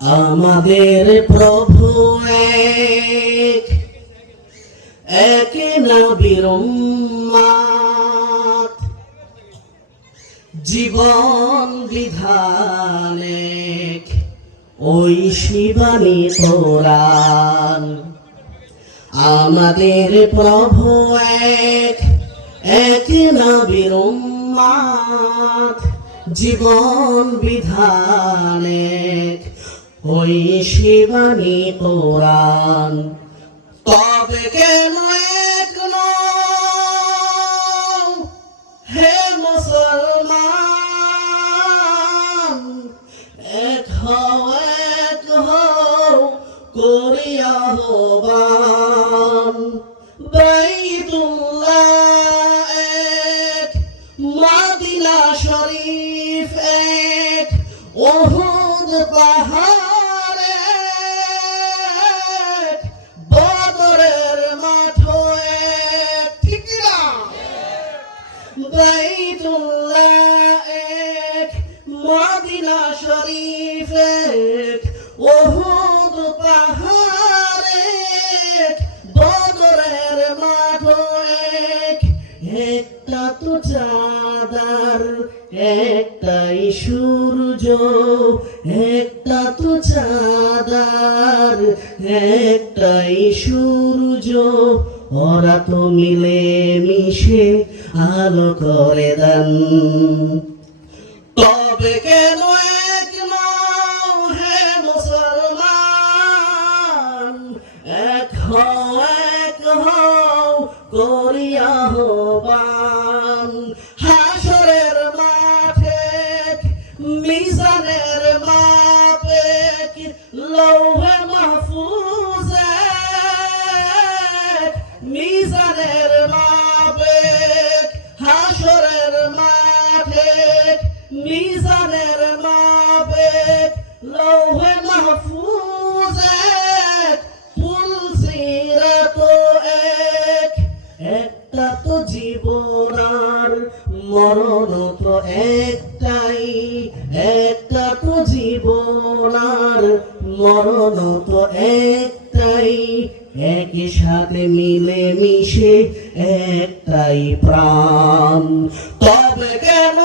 আমাদের প্রভু এক এক নবীর উম্মাত জীবন বিধানে ওই শিবানী কোরআন। আমাদের প্রভু এক এক নবীর উম্মাত জীবন বিধানে ওই শিবানী কোরআন তবে কেন এক হে মুসলমান, এক হও এক হও, করিয়া হবান। বাইতুল্লাহ এক, মাদিনা শরীফ এক, ওহুদ পাহাড় একটা তো চাঁদার, একটাই সূর্য, একটা তো চাঁদার, একটাই সূর্য। ওরা তো মিলে মিশে আলো করে দেন। তবে কেন এক হে মুসলমান? এক হও এক হও করিয়া হাসরের মাঠে মিজানের মাপে লৌহে মাহফুজে? মিজানের মাপে হাসরের মাঠে মিজানের মাপে লৌহে মাহফুজে? একটাই একটা তো জীবন আর মরণ তো একটাই একই সাথে মিলে মিশে একটাই প্রাণ। তবে কেন